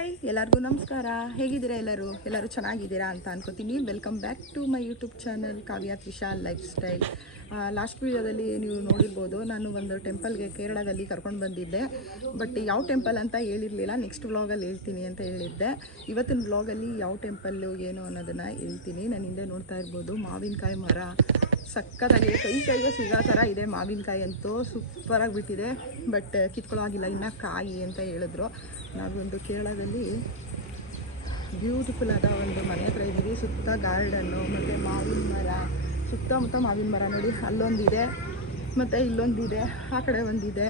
Hi ಎಲ್ಲರಿಗೂ ನಮಸ್ಕಾರ. ಹೇಗಿದ್ದೀರಾ ಎಲ್ಲರೂ ಚೆನ್ನಾಗಿದ್ದೀರಾ ಅಂತ ಅನ್ಕೋತೀನಿ. Welcome back to my YouTube channel Kavya Trishal lifestyle. Last ವೀಡಿಯೋದಲ್ಲಿ ನೀವು ನೋಡಿರ್ಬೋದು, ನಾನು ಒಂದು ಟೆಂಪಲ್ಗೆ ಕೇರಳದಲ್ಲಿ ಕರ್ಕೊಂಡು ಬಂದಿದ್ದೆ. ಬಟ್ ಯಾವ ಟೆಂಪಲ್ ಅಂತ ಹೇಳಿರಲಿಲ್ಲ, ನೆಕ್ಸ್ಟ್ ವ್ಲಾಗಲ್ಲಿ ಹೇಳ್ತೀನಿ ಅಂತ ಹೇಳಿದ್ದೆ. ಇವತ್ತಿನ ವ್ಲಾಗಲ್ಲಿ ಯಾವ ಟೆಂಪಲ್ಲು ಏನು ಅನ್ನೋದನ್ನು ಹೇಳ್ತೀನಿ. ನಾನು ಹಿಂದೆ ನೋಡ್ತಾ ಇರ್ಬೋದು ಮಾವಿನಕಾಯಿ ಮರ ಸಕ್ಕತ್ತಾಗಿ ಕೈಗೆ ಸಿಗೋ ಥರ ಇದೆ. ಮಾವಿನಕಾಯಿ ಅಂತೂ ಸೂಪರಾಗಿ ಬಿಟ್ಟಿದೆ, ಬಟ್ ಕಿತ್ಕೊಳ್ಳೋ ಆಗಿಲ್ಲ, ಇನ್ನೂ ಕಾಯಿ ಅಂತ ಹೇಳಿದ್ರು. ನಾವೊಂದು ಕೇರಳದಲ್ಲಿ ಬ್ಯೂಟಿಫುಲ್ ಆದ ಒಂದು ಮನೆ ಹತ್ರ ಇದ್ದೀವಿ. ಸುತ್ತ ಗಾರ್ಡನ್ನು ಮತ್ತು ಮಾವಿನ ಮರ, ಸುತ್ತಮುತ್ತ ಮಾವಿನ ಮರ ನೋಡಿ, ಅಲ್ಲೊಂದಿದೆ ಮತ್ತು ಇಲ್ಲೊಂದಿದೆ, ಆ ಕಡೆ ಒಂದಿದೆ.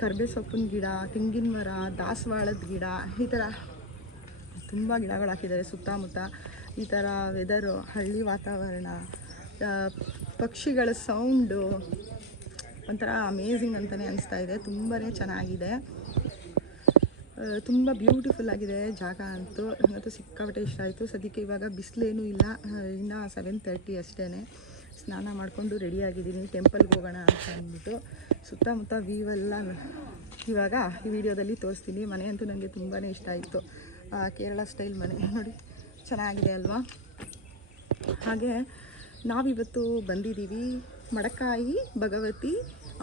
ಕರ್ಬೇ ಸೊಪ್ಪಿನ ಗಿಡ, ತೆಂಗಿನ ಮರ, ದಾಸವಾಳದ ಗಿಡ, ಈ ಥರ ತುಂಬ ಗಿಡಗಳು ಹಾಕಿದ್ದಾರೆ ಸುತ್ತಮುತ್ತ. ಈ ಥರ ವೆದರು, ಹಳ್ಳಿ ವಾತಾವರಣ, ಪಕ್ಷಿಗಳ ಸೌಂಡು ಒಂಥರ ಅಮೇಝಿಂಗ್ ಅಂತಲೇ ಅನಿಸ್ತಾ ಇದೆ. ತುಂಬಾ ಚೆನ್ನಾಗಿದೆ, ತುಂಬ ಬ್ಯೂಟಿಫುಲ್ ಆಗಿದೆ ಜಾಗ ಅಂತೂ. ನನಗಂತೂ ಸಿಕ್ಕಾಪಟ್ಟೆ ಇಷ್ಟ ಆಯಿತು. ಸದ್ಯಕ್ಕೆ ಇವಾಗ ಬಿಸಿಲೇನೂ ಇಲ್ಲ, ಇನ್ನು 7:30 ಅಷ್ಟೇ. ಸ್ನಾನ ಮಾಡಿಕೊಂಡು ರೆಡಿಯಾಗಿದ್ದೀನಿ, ಟೆಂಪಲ್ಗೆ ಹೋಗೋಣ ಅಂತ ಅಂದ್ಬಿಟ್ಟು. ಸುತ್ತಮುತ್ತ ವ್ಯೂವೆಲ್ಲ ಇವಾಗ ಈ ವಿಡಿಯೋದಲ್ಲಿ ತೋರಿಸ್ತೀನಿ. ಮನೆ ಅಂತೂ ನನಗೆ ತುಂಬಾ ಇಷ್ಟ ಆಯಿತು. ಕೇರಳ ಸ್ಟೈಲ್ ಮನೆ ನೋಡಿ, ಚೆನ್ನಾಗಿದೆ ಅಲ್ವಾ. ಹಾಗೆ ನಾವಿವತ್ತು ಬಂದಿದ್ದೀವಿ ಮಡಕಾಯಿ ಭಗವತಿ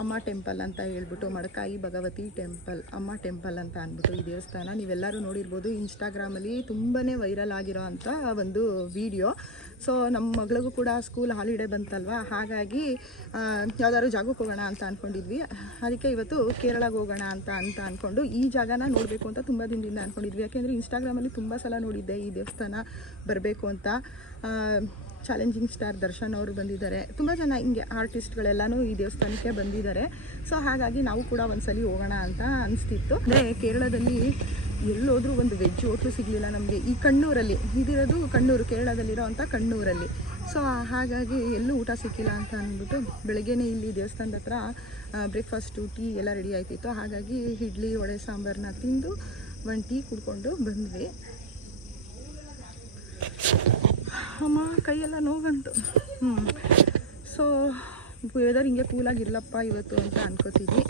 ಅಮ್ಮ ಟೆಂಪಲ್ ಅಂತ ಹೇಳ್ಬಿಟ್ಟು, ಮಡಕಾಯಿ ಭಗವತಿ ಟೆಂಪಲ್ ಅಮ್ಮ ಟೆಂಪಲ್ ಅಂತ ಅಂದ್ಬಿಟ್ಟು ಈ ದೇವಸ್ಥಾನ. ನೀವೆಲ್ಲರೂ ನೋಡಿರ್ಬೋದು, ಇನ್ಸ್ಟಾಗ್ರಾಮಲ್ಲಿ ತುಂಬಾ ವೈರಲ್ ಆಗಿರೋ ಅಂಥ ಒಂದು ವಿಡಿಯೋ. ಸೊ ನಮ್ಮ ಮಗಳಿಗೂ ಕೂಡ ಸ್ಕೂಲ್ ಹಾಲಿಡೇ ಬಂತಲ್ವ, ಹಾಗಾಗಿ ಯಾವ್ದಾದ್ರು ಜಾಗಕ್ಕೆ ಹೋಗೋಣ ಅಂತ ಅಂದ್ಕೊಂಡಿದ್ವಿ. ಅದಕ್ಕೆ ಇವತ್ತು ಕೇರಳಕ್ಕೆ ಹೋಗೋಣ ಅಂತ ಅಂದ್ಕೊಂಡು ಈ ಜಾಗನ ನೋಡಬೇಕು ಅಂತ ತುಂಬ ದಿನದಿಂದ ಅಂದ್ಕೊಂಡಿದ್ವಿ. ಯಾಕೆಂದರೆ ಇನ್ಸ್ಟಾಗ್ರಾಮಲ್ಲಿ ತುಂಬ ಸಲ ನೋಡಿದ್ದೆ ಈ ದೇವಸ್ಥಾನ ಬರಬೇಕು ಅಂತ. ಚಾಲೆಂಜಿಂಗ್ ಸ್ಟಾರ್ ದರ್ಶನ್ ಅವರು ಬಂದಿದ್ದಾರೆ, ತುಂಬ ಜನ ಹಿಂಗೆ ಆರ್ಟಿಸ್ಟ್ಗಳೆಲ್ಲನೂ ಈ ದೇವಸ್ಥಾನಕ್ಕೆ ಬಂದಿದ್ದಾರೆ. ಸೊ ಹಾಗಾಗಿ ನಾವು ಕೂಡ ಒಂದ್ಸಲಿ ಹೋಗೋಣ ಅಂತ ಅನಿಸ್ತಿತ್ತು. ಅಂದರೆ ಕೇರಳದಲ್ಲಿ ಎಲ್ಲೋದ್ರೂ ಒಂದು ವೆಜ್ ಹೋಟ್ಲು ಸಿಗಲಿಲ್ಲ ನಮಗೆ. ಈ ಕಣ್ಣೂರಲ್ಲಿ ಇದಿರೋದು, ಕಣ್ಣೂರು ಕೇರಳದಲ್ಲಿರೋ ಅಂಥ ಕಣ್ಣೂರಲ್ಲಿ. ಸೊ ಹಾಗಾಗಿ ಎಲ್ಲೂ ಊಟ ಸಿಕ್ಕಿಲ್ಲ ಅಂತ ಅಂದ್ಬಿಟ್ಟು ಬೆಳಗ್ಗೆನೇ ಇಲ್ಲಿ ದೇವಸ್ಥಾನದ ಹತ್ರ ಬ್ರೇಕ್ಫಾಸ್ಟು, ಟೀ ಎಲ್ಲ ರೆಡಿ ಆಯ್ತಿತ್ತು. ಹಾಗಾಗಿ ಇಡ್ಲಿ ವಡೆ ಸಾಂಬಾರನ್ನ ತಿಂದು ಒಂದು ಟೀ ಕುಡ್ಕೊಂಡು ಬಂದ್ವಿ. ಅಮ್ಮ ಕೈಯೆಲ್ಲ ನೋವಂತು. ಸೊ ವೆದರ್ ಹಿಂಗೆ ಕೂಲಾಗಿರಲಪ್ಪ ಇವತ್ತು ಅಂತ ಅನ್ಕೋತೀವಿ.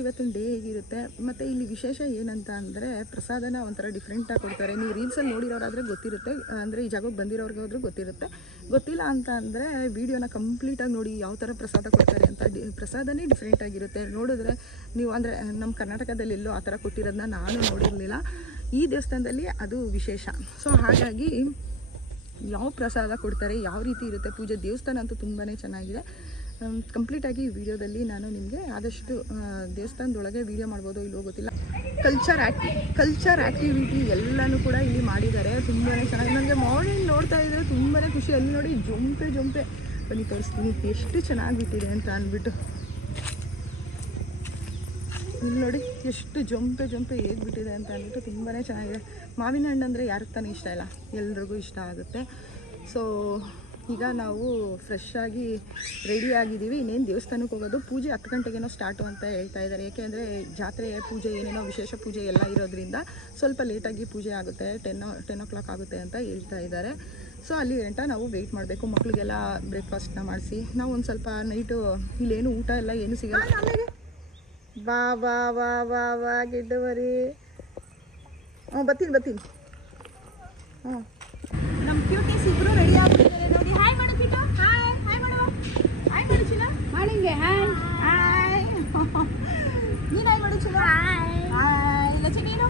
ಇವತ್ತಿನ ಡೇ ಹೇಗಿರುತ್ತೆ. ಮತ್ತು ಇಲ್ಲಿ ವಿಶೇಷ ಏನಂತ ಅಂದರೆ ಪ್ರಸಾದನ ಒಂಥರ ಡಿಫ್ರೆಂಟಾಗಿ ಕೊಡ್ತಾರೆ. ನೀವು ರೀಲ್ಸಲ್ಲಿ ನೋಡಿರೋರಾದರೆ ಗೊತ್ತಿರುತ್ತೆ, ಅಂದರೆ ಈ ಜಾಗಕ್ಕೆ ಬಂದಿರೋರ್ಗೆ ಹೋದ್ರೂ ಗೊತ್ತಿರುತ್ತೆ. ಗೊತ್ತಿಲ್ಲ ಅಂತ ಅಂದರೆ ವೀಡಿಯೋನ ಕಂಪ್ಲೀಟಾಗಿ ನೋಡಿ ಯಾವ ಥರ ಪ್ರಸಾದ ಕೊಡ್ತಾರೆ ಅಂತ. ಪ್ರಸಾದನೇ ಡಿಫ್ರೆಂಟಾಗಿರುತ್ತೆ. ನೋಡಿದ್ರೆ ನೀವು, ಅಂದರೆ ನಮ್ಮ ಕರ್ನಾಟಕದಲ್ಲಿ ಎಲ್ಲೋ ಆ ಥರ ಕೊಟ್ಟಿರೋದನ್ನ ನಾನು ನೋಡಿರಲಿಲ್ಲ. ಈ ದೇವಸ್ಥಾನದಲ್ಲಿ ಅದು ವಿಶೇಷ. ಸೊ ಹಾಗಾಗಿ ಯಾವ ಪ್ರಸಾದ ಕೊಡ್ತಾರೆ, ಯಾವ ರೀತಿ ಇರುತ್ತೆ ಪೂಜೆ, ದೇವಸ್ಥಾನ ಅಂತೂ ತುಂಬಾ ಚೆನ್ನಾಗಿದೆ. ಕಂಪ್ಲೀಟಾಗಿ ಈ ವಿಡಿಯೋದಲ್ಲಿ ನಾನು ನಿಮಗೆ ಆದಷ್ಟು ದೇವಸ್ಥಾನದೊಳಗೆ ವೀಡಿಯೋ ಮಾಡ್ಬೋದು ಇಲ್ಲೋ ಗೊತ್ತಿಲ್ಲ. ಕಲ್ಚರ್ ಆ್ಯಕ್ಟಿವಿಟಿ ಎಲ್ಲನೂ ಕೂಡ ಇಲ್ಲಿ ಮಾಡಿದ್ದಾರೆ. ತುಂಬಾ ಚೆನ್ನಾಗಿ, ನನಗೆ ಮಾರ್ನಿಂಗ್ ನೋಡ್ತಾ ಇದ್ದರೆ ತುಂಬಾ ಖುಷಿ. ಅಲ್ಲಿ ನೋಡಿ ಜೊಂಪೆ ಬನ್ನಿ ತೋರಿಸ್ತೀನಿ ಎಷ್ಟು ಚೆನ್ನಾಗಿಬಿಟ್ಟಿದೆ ಅಂತ ಅಂದ್ಬಿಟ್ಟು. ಇಲ್ಲಿ ನೋಡಿ ಎಷ್ಟು ಜೊಂಪೆ ಹೇಗೆ ಬಿಟ್ಟಿದೆ ಅಂತ ಅಂದ್ಬಿಟ್ಟು ತುಂಬಾ ಚೆನ್ನಾಗಿದೆ. ಮಾವಿನ ಹಣ್ಣು ಅಂದರೆ ಯಾರಿಗೆ ತಾನೇ ಇಷ್ಟ ಇಲ್ಲ, ಎಲ್ರಿಗೂ ಇಷ್ಟ ಆಗುತ್ತೆ. ಸೊ ಈಗ ನಾವು ಫ್ರೆಶ್ ಆಗಿ ರೆಡಿ ಆಗಿದ್ದೀವಿ. ಇನ್ನೇನು ದೇವಸ್ಥಾನಕ್ಕೆ ಹೋಗೋದು. ಪೂಜೆ 10 ಗಂಟೆಗೇನೋ ಸ್ಟಾರ್ಟು ಅಂತ ಹೇಳ್ತಾ ಇದ್ದಾರೆ. ಏಕೆಂದರೆ ಜಾತ್ರೆ ಪೂಜೆ ಏನೇನೋ ವಿಶೇಷ ಪೂಜೆ ಎಲ್ಲ ಇರೋದ್ರಿಂದ ಸ್ವಲ್ಪ ಲೇಟಾಗಿ ಪೂಜೆ ಆಗುತ್ತೆ, 10 o'clock ಆಗುತ್ತೆ ಅಂತ ಹೇಳ್ತಾ ಇದ್ದಾರೆ. ಸೊ ಅಲ್ಲಿ ಗಂಟ ನಾವು ವೆಯ್ಟ್ ಮಾಡಬೇಕು. ಮಕ್ಕಳಿಗೆಲ್ಲ ಬ್ರೇಕ್ಫಾಸ್ಟ್ನ ಮಾಡಿಸಿ ನಾವು ಒಂದು ಸ್ವಲ್ಪ ನೈಟು ಇಲ್ಲೇನು ಊಟ ಎಲ್ಲ ಏನೂ ಸಿಗಲ್ಲ. ಆಮೇಲೆ ಬಾ ಬಾ ಬಾ ಬಾ ಬಾ ಗಿಡ್ಡು ಬರೀ ಬರ್ತೀನಿ. ಹಾಂ, ನಮ್ಮ ಕ್ಯೂಟೀಸ್ ಇಬ್ಬರು ರೆಡಿ ಆಗ್ಬಿಟ್ಟಿದ್ದಾರೆ ನೋಡಿ. ಹಾಯ್ ಮಾಡು ಕಿಟ್ಟು, ಹಾಯ್ ಮಾಡುವ, ಹಾಯ್ ಮಾಡು ಚಿನ್ನ, ಮಾಡಿಂಗೆ ಹಾಯ್ ನೀನು ಹಾಯ್ ಮಾಡು ಚಿನ್ನ, ಹಾಯ್ ಲಚ್ಚಿ ನೀನು.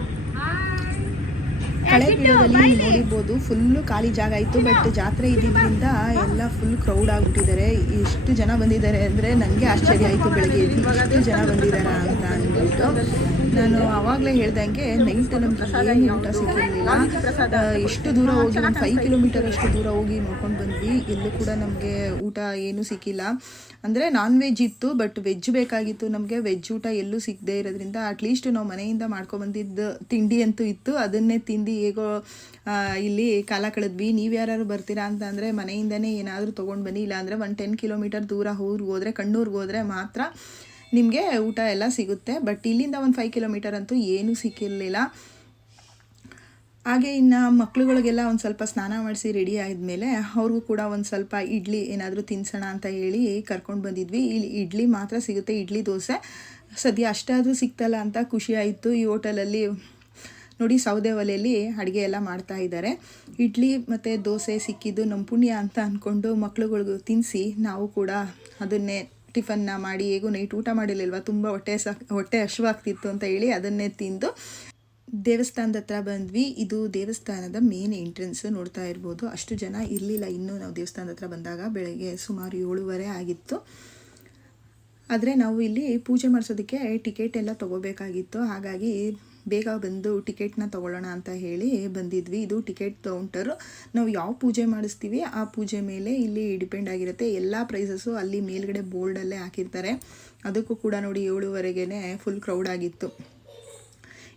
ಕಳೆ ವಿಡಿಯೋದಲ್ಲಿ ನೋಡಿರ್ಬೋದು ಫುಲ್ಲು ಖಾಲಿ ಜಾಗ ಇತ್ತು. ಬಟ್ ಜಾತ್ರೆ ಇದ್ದಿದ್ದರಿಂದ ಎಲ್ಲ ಫುಲ್ ಕ್ರೌಡ್ ಆಗಿಬಿಟ್ಟಿದ್ದಾರೆ. ಎಷ್ಟು ಜನ ಬಂದಿದ್ದಾರೆ ಅಂದರೆ ನನಗೆ ಆಶ್ಚರ್ಯ ಆಯಿತು. ಬೆಳಗ್ಗೆ ಇಷ್ಟು ಜನ ಬಂದಿದ್ದಾರೆ ಅಂತ ಅಂದ್ಬಿಟ್ಟು ನಾನು ಆವಾಗಲೇ ಹೇಳ್ದಂಗೆ ನೈಟ್ ನಮ್ಗೆ ಏನು ಊಟ ಸಿಕ್ಕಿರಲಿಲ್ಲ. ಎಷ್ಟು ದೂರ ಹೋಗಿ, ಒಂದು 5 ಕಿಲೋಮೀಟರ್ ಅಷ್ಟು ದೂರ ಹೋಗಿ ನೋಡ್ಕೊಂಡು ಬಂದ್ವಿ. ಎಲ್ಲೂ ಕೂಡ ನಮಗೆ ಊಟ ಏನೂ ಸಿಕ್ಕಿಲ್ಲ. ಅಂದರೆ ನಾನ್ ವೆಜ್ ಇತ್ತು, ಬಟ್ ವೆಜ್ ಬೇಕಾಗಿತ್ತು ನಮಗೆ. ವೆಜ್ ಊಟ ಎಲ್ಲೂ ಸಿಗದೇ ಇರೋದ್ರಿಂದ ಅಟ್ಲೀಸ್ಟ್ ನಾವು ಮನೆಯಿಂದ ಮಾಡ್ಕೊಬಂದಿದ್ದು ತಿಂಡಿ ಅಂತೂ ಇತ್ತು, ಅದನ್ನೇ ತಿಂದು ಹೇಗೋ ಇಲ್ಲಿ ಕಾಲ ಕಳೆದ್ವಿ. ನೀವು ಯಾರು ಬರ್ತೀರಾ ಅಂತ ಅಂದರೆ ಮನೆಯಿಂದನೇ ಏನಾದರೂ ತೊಗೊಂಡು ಬನ್ನಿ, ಇಲ್ಲಾಂದರೆ 10 ಕಿಲೋಮೀಟರ್ ದೂರ ಹೋದರೆ ಕಣ್ಣೂರಿಗೆ ಹೋದರೆ ಮಾತ್ರ ನಿಮಗೆ ಊಟ ಎಲ್ಲ ಸಿಗುತ್ತೆ. ಬಟ್ ಇಲ್ಲಿಂದ 5 ಕಿಲೋಮೀಟರ್ ಅಂತೂ ಏನೂ ಸಿಕ್ಕಿರಲಿಲ್ಲ. ಹಾಗೆ ಇನ್ನು ಮಕ್ಳುಗಳಿಗೆಲ್ಲ ಒಂದು ಸ್ವಲ್ಪ ಸ್ನಾನ ಮಾಡಿಸಿ ರೆಡಿ ಆದಮೇಲೆ ಅವ್ರಿಗೂ ಕೂಡ ಒಂದು ಸ್ವಲ್ಪ ಇಡ್ಲಿ ಏನಾದರೂ ತಿನ್ಸೋಣ ಅಂತ ಹೇಳಿ ಕರ್ಕೊಂಡು ಬಂದಿದ್ವಿ. ಇಲ್ಲಿ ಇಡ್ಲಿ ಮಾತ್ರ ಸಿಗುತ್ತೆ, ಇಡ್ಲಿ ದೋಸೆ. ಸದ್ಯ ಅಷ್ಟಾದರೂ ಸಿಗ್ತಲ್ಲ ಅಂತ ಖುಷಿ ಆಯಿತು. ಈ ಹೋಟೆಲಲ್ಲಿ ನೋಡಿ ಸೌದೆ ಒಲೆಯಲ್ಲಿ ಅಡುಗೆ ಎಲ್ಲ ಮಾಡ್ತಾ ಇದ್ದಾರೆ. ಇಡ್ಲಿ ಮತ್ತು ದೋಸೆ ಸಿಕ್ಕಿದ್ದು ನಮ್ಮ ಪುಣ್ಯ ಅಂತ ಅಂದ್ಕೊಂಡು ಮಕ್ಳುಗಳಿಗೂ ತಿನ್ನಿಸಿ ನಾವು ಕೂಡ ಅದನ್ನೇ ಟಿಫನ್ನ ಮಾಡಿ, ಹೇಗೂ ನೈಟ್ ಊಟ ಮಾಡಿರಲಿಲ್ವ, ತುಂಬ ಹೊಟ್ಟೆ ಹಶ್ವಾಗ್ತಿತ್ತು ಅಂತ ಹೇಳಿ ಅದನ್ನೇ ತಿಂದು ದೇವಸ್ಥಾನದ ಹತ್ರ ಬಂದ್ವಿ. ಇದು ದೇವಸ್ಥಾನದ ಮೇನ್ ಎಂಟ್ರೆನ್ಸ್ ನೋಡ್ತಾ ಇರ್ಬೋದು. ಅಷ್ಟು ಜನ ಇರಲಿಲ್ಲ ಇನ್ನೂ ನಾವು ದೇವಸ್ಥಾನದ ಹತ್ರ ಬಂದಾಗ. ಬೆಳಗ್ಗೆ ಸುಮಾರು 7:30 ಆಗಿತ್ತು. ಆದರೆ ನಾವು ಇಲ್ಲಿ ಪೂಜೆ ಮಾಡಿಸೋದಕ್ಕೆ ಟಿಕೆಟ್ ಎಲ್ಲ ತೊಗೋಬೇಕಾಗಿತ್ತು. ಹಾಗಾಗಿ ಬೇಗ ಬಂದು ಟಿಕೆಟ್ನ ತೊಗೊಳ್ಳೋಣ ಅಂತ ಹೇಳಿ ಬಂದಿದ್ವಿ. ಇದು ಟಿಕೆಟ್ ಕೌಂಟರು. ನಾವು ಯಾವ ಪೂಜೆ ಮಾಡಿಸ್ತೀವಿ ಆ ಪೂಜೆ ಮೇಲೆ ಇಲ್ಲಿ ಡಿಪೆಂಡ್ ಆಗಿರುತ್ತೆ. ಎಲ್ಲ ಪ್ರೈಸಸ್ಸು ಅಲ್ಲಿ ಮೇಲ್ಗಡೆ ಬೋರ್ಡಲ್ಲೇ ಹಾಕಿರ್ತಾರೆ. ಅದಕ್ಕೂ ಕೂಡ ನೋಡಿ 7:30ಗೆ ಫುಲ್ ಕ್ರೌಡ್ ಆಗಿತ್ತು.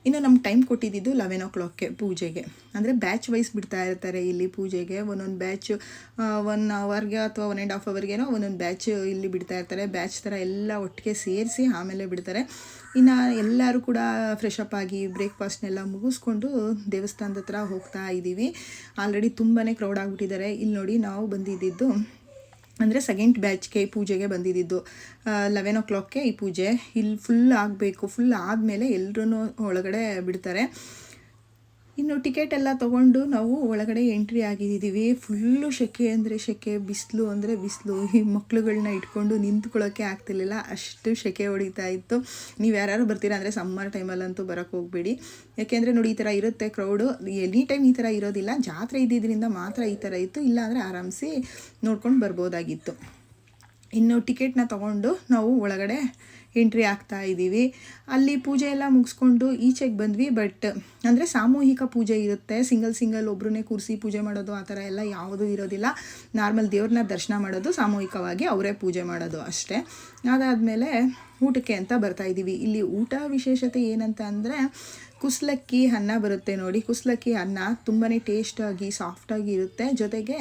ಇನ್ನು ನಮ್ಗೆ ಟೈಮ್ ಕೊಟ್ಟಿದ್ದು 11 o'clockಗೆ ಪೂಜೆಗೆ. ಅಂದರೆ ಬ್ಯಾಚ್ ವೈಸ್ ಬಿಡ್ತಾ ಇರ್ತಾರೆ ಇಲ್ಲಿ ಪೂಜೆಗೆ. ಒಂದೊಂದು ಬ್ಯಾಚ್ 1 hourಗೆ ಅಥವಾ 1.5 hourಗೇನೋ ಒಂದೊಂದು ಬ್ಯಾಚ್ ಇಲ್ಲಿ ಬಿಡ್ತಾ ಇರ್ತಾರೆ. ಬ್ಯಾಚ್ ಥರ ಎಲ್ಲ ಒಟ್ಟಿಗೆ ಸೇರಿಸಿ ಆಮೇಲೆ ಬಿಡ್ತಾರೆ. ಇನ್ನು ಎಲ್ಲರೂ ಕೂಡ ಫ್ರೆಶ್ ಅಪ್ ಆಗಿ ಬ್ರೇಕ್ಫಾಸ್ಟ್ನೆಲ್ಲ ಮುಗಿಸ್ಕೊಂಡು ದೇವಸ್ಥಾನದ ಹತ್ರ ಹೋಗ್ತಾ ಇದ್ದೀವಿ. ಆಲ್ರೆಡಿ ತುಂಬಾ ಕ್ರೌಡ್ ಆಗಿಬಿಟ್ಟಿದ್ದಾರೆ. ಇಲ್ಲಿ ನೋಡಿ ನಾವು ಬಂದಿದ್ದು ಅಂದರೆ ಸೆಕೆಂಡ್ ಬ್ಯಾಚ್ಗೆ ಪೂಜೆಗೆ ಬಂದಿದ್ದು 11 o'clockಗೆ ಈ ಪೂಜೆ. ಇಲ್ಲಿ ಫುಲ್ ಆಗಬೇಕು. ಫುಲ್ ಆದಮೇಲೆ ಎಲ್ಲರೂ ಒಳಗಡೆ ಬಿಡ್ತಾರೆ. ಇನ್ನು ಟಿಕೆಟ್ ಎಲ್ಲ ತೊಗೊಂಡು ನಾವು ಒಳಗಡೆ ಎಂಟ್ರಿ ಆಗಿದ್ದೀವಿ. ಫುಲ್ಲು ಸೆಕೆ ಅಂದರೆ ಸೆಕೆ, ಬಿಸಿಲು ಅಂದರೆ ಬಿಸಿಲು. ಈ ಮಕ್ಳುಗಳನ್ನ ಇಟ್ಕೊಂಡು ನಿಂತ್ಕೊಳ್ಳೋಕ್ಕೆ ಆಗ್ತಿರ್ಲಿಲ್ಲ, ಅಷ್ಟು ಸೆಕೆ ಹೊಡಿತಾ ಇತ್ತು. ನೀವು ಯಾರು ಬರ್ತೀರಾ ಅಂದರೆ ಸಮ್ಮರ್ ಟೈಮಲ್ಲಂತೂ ಬರೋಕ್ಕೆ ಹೋಗಬೇಡಿ. ಯಾಕೆಂದರೆ ನೋಡಿ ಈ ಥರ ಇರುತ್ತೆ ಕ್ರೌಡು. ಎನಿ ಟೈಮ್ ಈ ಥರ ಇರೋದಿಲ್ಲ. ಜಾತ್ರೆ ಇದ್ದಿದ್ದರಿಂದ ಮಾತ್ರ ಈ ಥರ ಇತ್ತು. ಇಲ್ಲಾಂದರೆ ಆರಾಮಿಸಿ ನೋಡ್ಕೊಂಡು ಬರ್ಬೋದಾಗಿತ್ತು. ಇನ್ನು ಟಿಕೆಟ್ನ ತೊಗೊಂಡು ನಾವು ಒಳಗಡೆ ಎಂಟ್ರಿ ಆಗ್ತಾ ಇದ್ದೀವಿ. ಅಲ್ಲಿ ಪೂಜೆ ಎಲ್ಲ ಮುಗಿಸ್ಕೊಂಡು ಈಚೆಗೆ ಬಂದ್ವಿ. ಬಟ್ ಅಂದರೆ ಸಾಮೂಹಿಕ ಪೂಜೆ ಇರುತ್ತೆ. ಸಿಂಗಲ್ ಒಬ್ಬರನ್ನೇ ಕೂರಿಸಿ ಪೂಜೆ ಮಾಡೋದು ಆ ಥರ ಎಲ್ಲ ಯಾವುದೂ ಇರೋದಿಲ್ಲ. ನಾರ್ಮಲ್ ದೇವ್ರನ್ನ ದರ್ಶನ ಮಾಡೋದು, ಸಾಮೂಹಿಕವಾಗಿ ಅವರೇ ಪೂಜೆ ಮಾಡೋದು ಅಷ್ಟೇ. ಅದಾದಮೇಲೆ ಊಟಕ್ಕೆ ಅಂತ ಬರ್ತಾಯಿದ್ದೀವಿ. ಇಲ್ಲಿ ಊಟ ವಿಶೇಷತೆ ಏನಂತ ಅಂದರೆ ಕುಸ್ಲಕ್ಕಿ ಅನ್ನ ಬರುತ್ತೆ ನೋಡಿ. ಕುಸ್ಲಕ್ಕಿ ಅನ್ನ ತುಂಬಾ ಟೇಸ್ಟಾಗಿ ಸಾಫ್ಟಾಗಿ ಇರುತ್ತೆ. ಜೊತೆಗೆ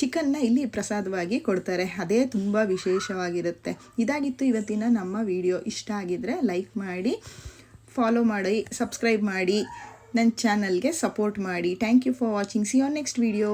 ಚಿಕನ್ನ ಇಲ್ಲಿ ಪ್ರಸಾದವಾಗಿ ಕೊಡ್ತಾರೆ. ಅದೇ ತುಂಬ ವಿಶೇಷವಾಗಿರುತ್ತೆ. ಇದಾಗಿತ್ತು ಇವತ್ತಿನ ನಮ್ಮ ವಿಡಿಯೋ. ಇಷ್ಟ ಆಗಿದ್ದರೆ ಲೈಕ್ ಮಾಡಿ, ಫಾಲೋ ಮಾಡಿ, ಸಬ್ಸ್ಕ್ರೈಬ್ ಮಾಡಿ, ನನ್ನ ಚಾನಲ್ಗೆ ಸಪೋರ್ಟ್ ಮಾಡಿ. Thank you for watching. See you on next video.